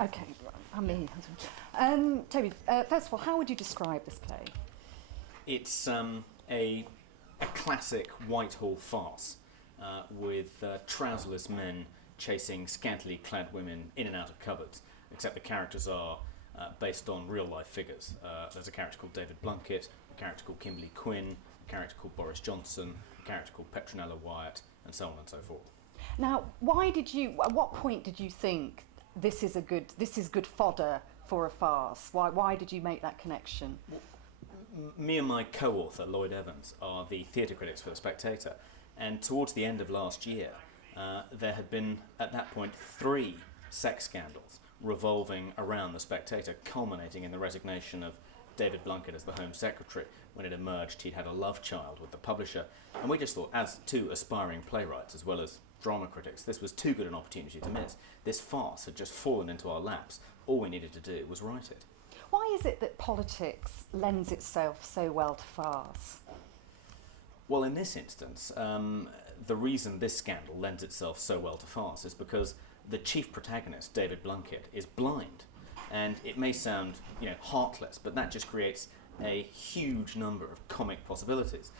Okay, I'm me. Toby, first of all, how would you describe this play? It's a classic Whitehall farce with trouserless men chasing scantily clad women in and out of cupboards, except the characters are based on real-life figures. There's a character called David Blunkett, a character called Kimberly Quinn, a character called Boris Johnson, a character called Petronella Wyatt, and so on and so forth. Now, at what point did you think this is good fodder for a farce? Why did you make that connection? Me and my co-author, Lloyd Evans, are the theatre critics for The Spectator, and towards the end of last year, there had been, at that point, 3 sex scandals revolving around The Spectator, culminating in the resignation of David Blunkett as the Home Secretary. When it emerged, he'd had a love child with the publisher, and we just thought, as 2 aspiring playwrights as well as drama critics, this was too good an opportunity to miss. This farce had just fallen into our laps. All we needed to do was write it. Why is it that politics lends itself so well to farce? Well, in this instance, the reason this scandal lends itself so well to farce is because the chief protagonist, David Blunkett, is blind. And it may sound, heartless, but that just creates a huge number of comic possibilities.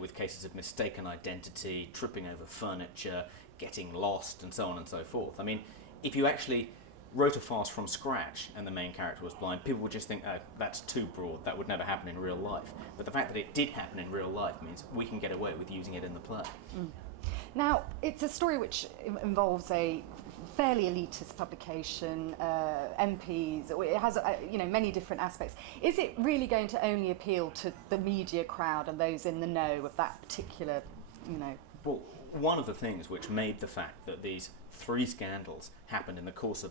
With cases of mistaken identity, tripping over furniture, getting lost, and so on and so forth. I mean, if you actually wrote a farce from scratch and the main character was blind, people would just think, oh, that's too broad, that would never happen in real life. But the fact that it did happen in real life means we can get away with using it in the play. Now, it's a story which involves a fairly elitist publication, MPs, it has many different aspects. Is it really going to only appeal to the media crowd and those in the know of that particular, Well, one of the things which made the fact that these 3 scandals happened in the course of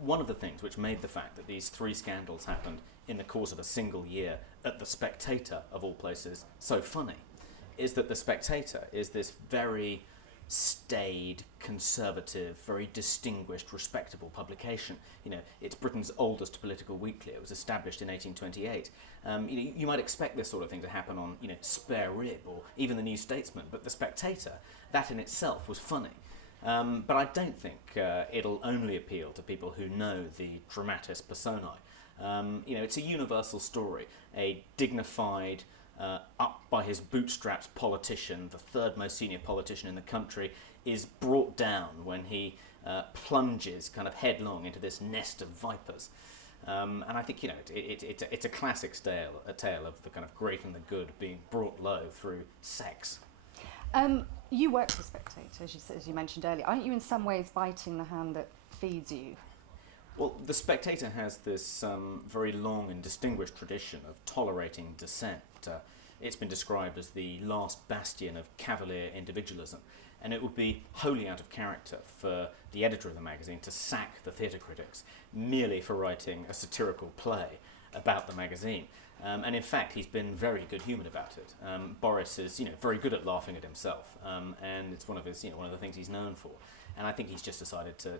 one of the things which made the fact that these 3 scandals happened in the course of a single year at The Spectator, of all places, so funny, is that The Spectator is this very staid, conservative, very distinguished, respectable publication. It's Britain's oldest political weekly. It was established in 1828. You might expect this sort of thing to happen on, Spare Rib or even the New Statesman, but The Spectator, that in itself was funny. But I don't think it'll only appeal to people who know the dramatis personae. It's a universal story, a dignified, up by his bootstraps politician, the 3rd most senior politician in the country, is brought down when he plunges kind of headlong into this nest of vipers. And I think, it's a classic tale of the kind of great and the good being brought low through sex. You work for The Spectator, as you mentioned earlier. Aren't you in some ways biting the hand that feeds you? Well, The Spectator has this very long and distinguished tradition of tolerating dissent. It's been described as the last bastion of cavalier individualism, and it would be wholly out of character for the editor of the magazine to sack the theatre critics merely for writing a satirical play about the magazine. And in fact, he's been very good-humoured about it. Boris is, very good at laughing at himself, and it's one of the things he's known for. And I think he's just decided to,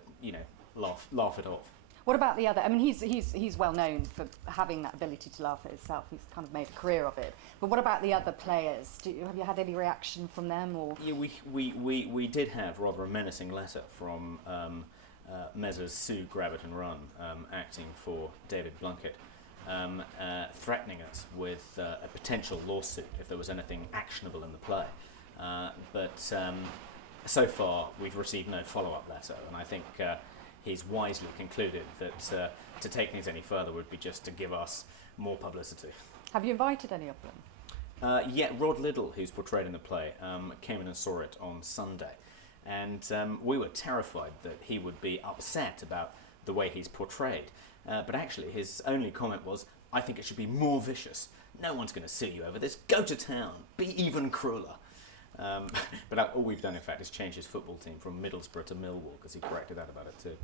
laugh it off. What about the other? I mean, he's well known for having that ability to laugh at himself. He's kind of made a career of it. But what about the other players? Have you had any reaction from them? Or yeah, we did have rather a menacing letter from Messrs. Sue Gravitt and Run, acting for David Blunkett, threatening us with a potential lawsuit if there was anything actionable in the play. But so far, we've received no follow-up letter, and I think he's wisely concluded that to take things any further would be just to give us more publicity. Have you invited any of them? Rod Liddell, who's portrayed in the play, came in and saw it on Sunday. And we were terrified that he would be upset about the way he's portrayed. But actually, his only comment was, I think it should be more vicious. No one's going to sue you over this. Go to town. Be even crueler. But all we've done, in fact, is change his football team from Middlesbrough to Millwall, because he corrected that about it too.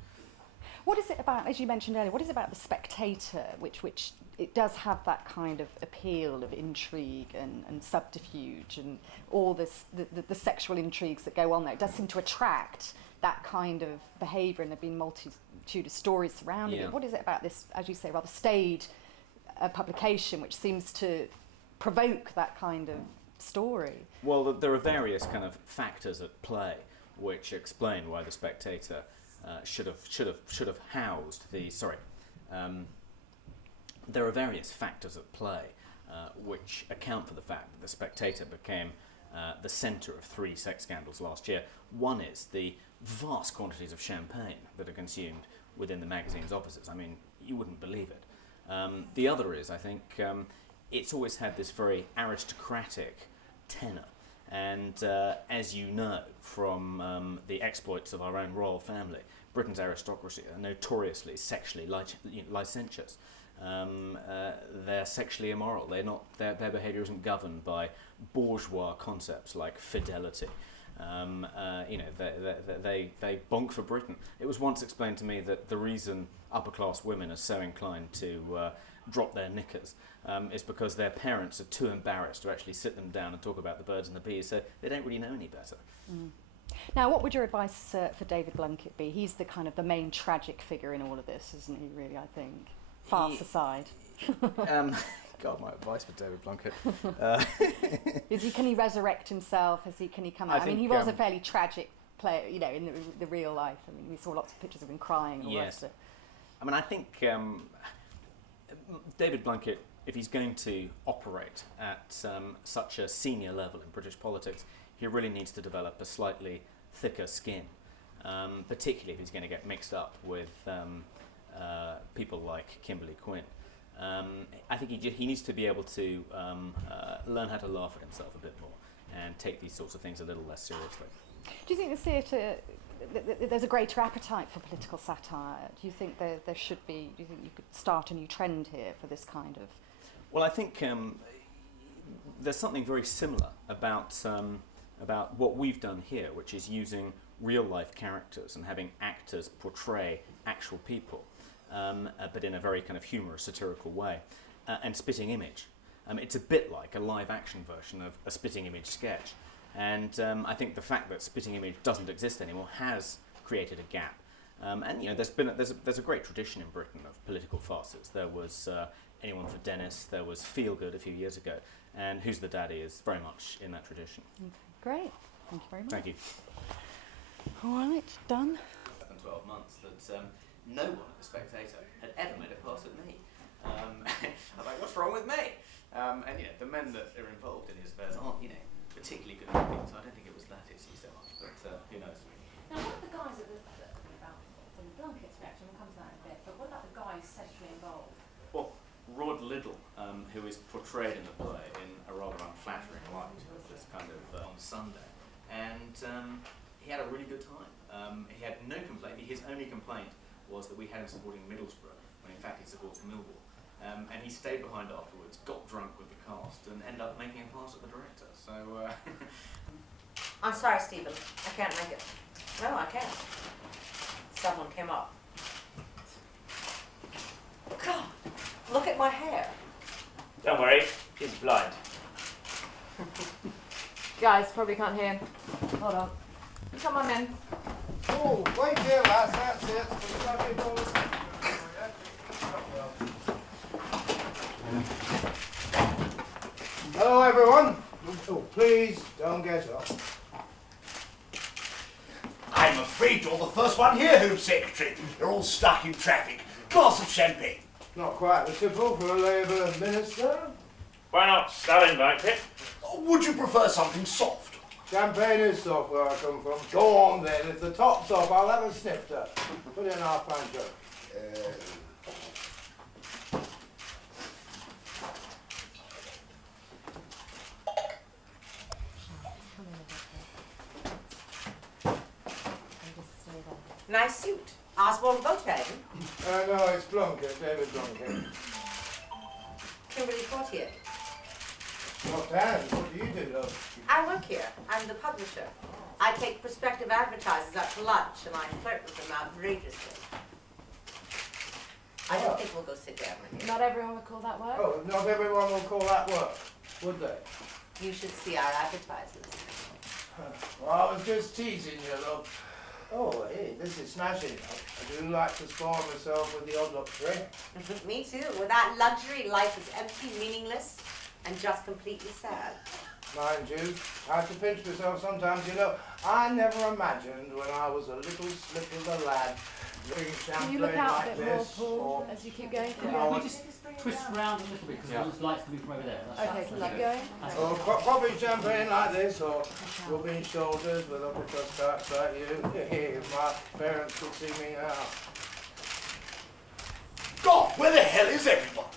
What is it about, as you mentioned earlier, what is it about The Spectator which it does have that kind of appeal of intrigue and subterfuge and all this, the sexual intrigues that go on there? It does seem to attract that kind of behaviour, and there have been multitude of stories surrounding it. What is it about this, as you say, rather staid publication which seems to provoke that kind of story? Well, there are various kind of factors at play which explain why The Spectator should have housed the. Sorry, there are various factors at play which account for the fact that The Spectator became the centre of 3 sex scandals last year. One is the vast quantities of champagne that are consumed within the magazine's offices. I mean, you wouldn't believe it. The other is, I think, it's always had this very aristocratic tenor. And as you know from the exploits of our own royal family, Britain's aristocracy are notoriously sexually licentious. They're sexually immoral. Their behaviour isn't governed by bourgeois concepts like fidelity. They bonk for Britain. It was once explained to me that the reason upper-class women are so inclined to drop their knickers is because their parents are too embarrassed to actually sit them down and talk about the birds and the bees, so they don't really know any better. Mm. Now, what would your advice for David Blunkett be? He's the kind of the main tragic figure in all of this, isn't he, really, I think? Farce aside. God, my advice for David Blunkett. Can he resurrect himself? Can he come out? I mean, he was a fairly tragic player, you know, in the real life. I mean, we saw lots of pictures of him crying and all the rest of it. I mean, I think David Blunkett, if he's going to operate at such a senior level in British politics, he really needs to develop a slightly thicker skin, particularly if he's going to get mixed up with people like Kimberly Quinn. I think he needs to be able to learn how to laugh at himself a bit more and take these sorts of things a little less seriously. Do you think the theatre, there's a greater appetite for political satire? Do you think there should be, do you think you could start a new trend here for this kind of... Well, I think there's something very similar about what we've done here, which is using real-life characters and having actors portray actual people, but in a very kind of humorous, satirical way, and Spitting Image. It's a bit like a live-action version of a Spitting Image sketch. And I think the fact that Spitting Image doesn't exist anymore has created a gap. And you know, there's a great tradition in Britain of political farces. There was Anyone for Dennis, there was Feel Good a few years ago, and Who's the Daddy is very much in that tradition. Okay, great. Thank you very much. Thank you. All right, done. 12 months that no one at The Spectator had ever made a pass at me. I'm like, what's wrong with me? And you know, the men that are involved in his affairs aren't, you know, particularly good looking, so I don't think it was that issue so much, but who knows. Now, what are the guys about the Blunkett's reaction? We'll come to that in a bit, but what about the guys sexually involved? Well, Rod Liddell, who is portrayed in the play in a rather unflattering light, as this kind of on Sunday, and he had a really good time. He had no complaint. His only complaint was that we had him supporting Middlesbrough, when in fact he supports Millwall. And he stayed behind afterwards, got drunk with the cast, and ended up making a pass at the director. So, I'm sorry, Stephen. I can't make it. No, I can't. Someone came up. God, look at my hair. Don't worry, he's blind. Guys, probably can't hear. Hold on. Come on, men. Oh, wait here, lads, that's it. Hello, everyone. Oh, please, don't get up. I'm afraid you're the first one here, Home Secretary. You're all stuck in traffic. Glass of champagne. Not quite the typical for a Labour minister. Why not Stalin like it? Would you prefer something soft? Champagne is soft where I come from. Go on then. If the top's off, I'll have a snifter. Put in our pancho. Nice suit. Oswald Boathagen. No, it's Blunkett, David Blunkett. Kimberly Fortier. What hands? What do you do, love? I work here. I'm the publisher. I take prospective advertisers out to lunch and I flirt with them outrageously. I don't think we'll go sit down with you. Not everyone would call that work. Oh, not everyone will call that work, would they? You should see our advertisers. Well, I was just teasing you, love. Oh, hey, this is smashing. I do like to spoil myself with the odd luxury. Me too. Without luxury, life is empty, meaningless, and just completely sad. mind you. I have to pinch myself sometimes, you know. I never imagined when I was a little slip of a lad drinking champagne Can you look out like a bit more, this. Paul, as you keep going? Yeah. We just twist round a little bit because the light's coming from over there. Okay, keep going. Or popping champagne like this, or rubbing shoulders with upper starts like you. If my parents could see me now. God, where the hell is everyone?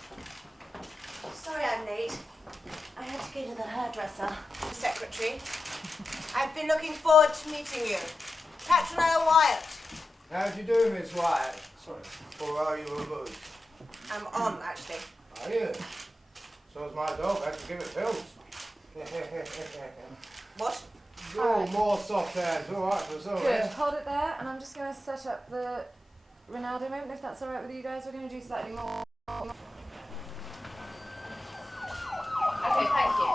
Sorry I'm late. I had to go to the hairdresser. Secretary, I've been looking forward to meeting you. Petronella Wyatt. How'd you do, Miss Wyatt? Sorry. Or are you removed? I'm on, actually. Are you? So's my dog. I can give it pills. What? Oh, more soft hands. All right for some. Good. Hold it there, and I'm just going to set up the Ronaldo moment, if that's all right with you guys. We're going to do slightly more. Okay, thank you.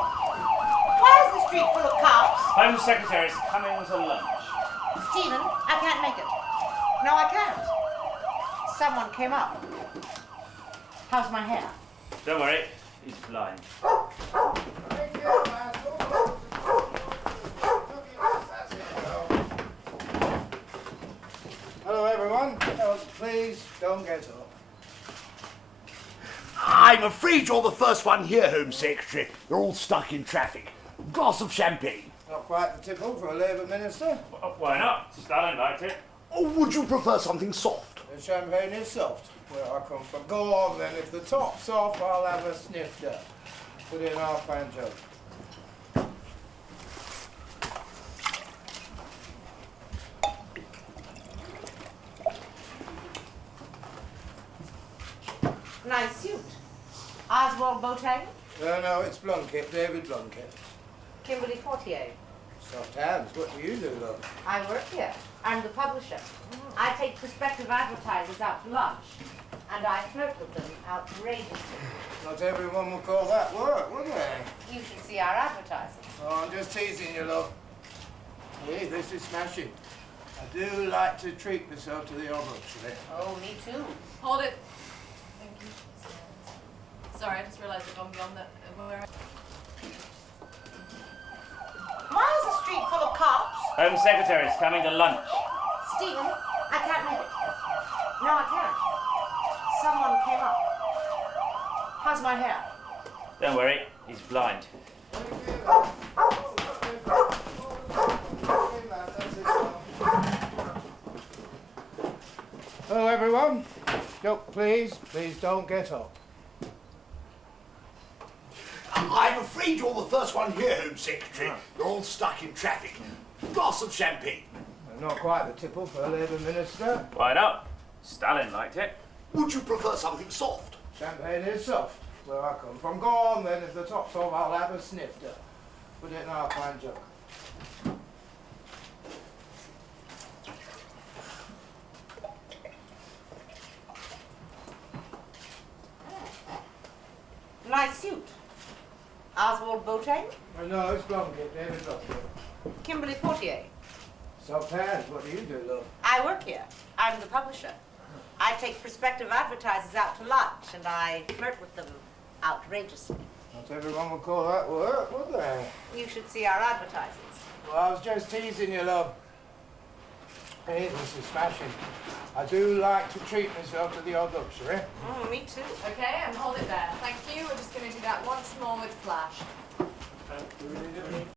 Why is the street full of cops? Home Secretary's coming to lunch. Stephen, I can't make it. No, I can't. Someone came up. How's my hair? Don't worry, he's blind. Thank you, Master. Hello, everyone. Please don't get up. I'm afraid you're the first one here, Home Secretary. You're all stuck in traffic. Glass of champagne. Not quite the tipple for a Labour minister. Why not? Stalin liked it. Or would you prefer something soft? The champagne is soft, where I come from. Go on then, if the top's off, I'll have a snifter. Put in our banjo. Nice suit. Oswald Boateng? No, it's Blunkett, David Blunkett. Kimberly Fortier. Soft hands, what do you do, love? I work here. I'm the publisher. I take prospective advertisers out to lunch, and I flirt with them outrageously. Not everyone will call that work, would they? You should see our advertising. Oh, I'm just teasing you, love. Hey, this is smashing. I do like to treat myself to the odd luxury. Oh, me too. Hold it. Thank you. Sorry, I just realised I've gone beyond that. Why is the street full of cops? Home Secretary's coming to lunch. Stephen, I can't make it. No, I can't. Someone came up. How's my hair? Don't worry, he's blind. Hello, everyone. Please don't get up. I'm afraid you're the first one here, Home Secretary. You're all stuck in traffic. Glass of champagne. Not quite the tipple for a Labour minister. Why not? Stalin liked it. Would you prefer something soft? Champagne is soft, where I come from. Go on then, if the top's off, I'll have a snifter. Put it in our banjo. Nice suit. Oswald Boateng? No, it's Blunkett, David Blunkett. Kimberly Fortier. Soft hands, what do you do, love? I work here. I'm the publisher. I take prospective advertisers out to lunch, and I flirt with them outrageously. Not everyone would call that work, would they? You should see our advertisings. Well, I was just teasing you, love. Hey, this is smashing. I do like to treat myself to the odd luxury. Me too. Okay, and hold it there. Thank you. We're just going to do that once more with Flash.